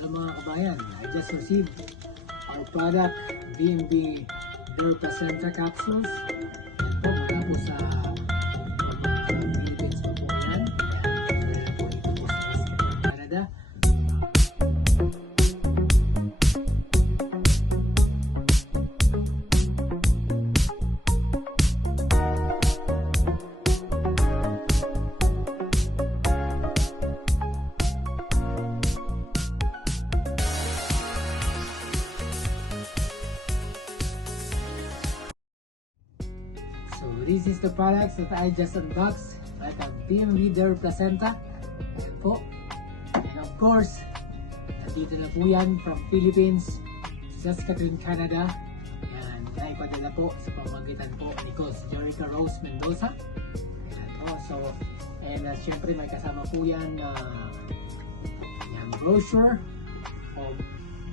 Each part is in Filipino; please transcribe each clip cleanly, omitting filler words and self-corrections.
Hello mga kabayan, I just received our product, B&B Dure Placenta Capsules. Yan po, mula po sa Philippines po po yan. Yan po ito po sa Canada. So this is the products that I just unboxed. Like a B&B Dure Placenta. Ayan po. And of course, nandito na po yan from Philippines, Saskatoon, Canada. Yan, naipadala po sa pamamagitan po ni Coach Jerica Rose Mendoza. Ayan po. So, and syempre may kasama po yan yung brochure of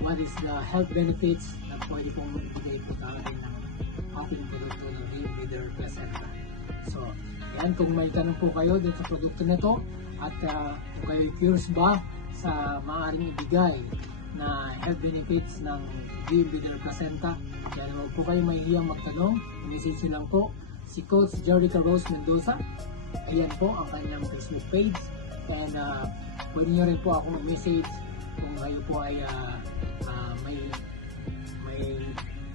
what is the health benefits na pwede pong ibigay po tayo ng ating produkto ng B&B Dure Placenta. So, yan, kung may tanong po kayo dito sa produkto na ito at kung kayo curious ba sa maaaring ibigay na health benefits ng B&B Dure Placenta, yan, huwag po kayo mahihiyang magtanong. I-message lang po si Coach Jerica Rose Mendoza. Ayan po ang kanilang Facebook page, and pwede nyo rin po ako mag-message kung kayo po ay may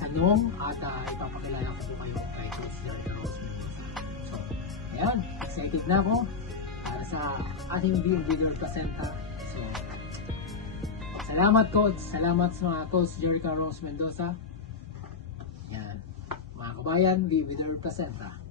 tanong at ipapakilala ko po kayo kay Coach Jerica Rose Mendoza. So, ayan, excited na ako para sa ating B&B Dure Placenta. So, salamat Coach, salamat sa mga Coach Jerica Rose Mendoza. Ayan, mga kabayan, B&B Dure Placenta.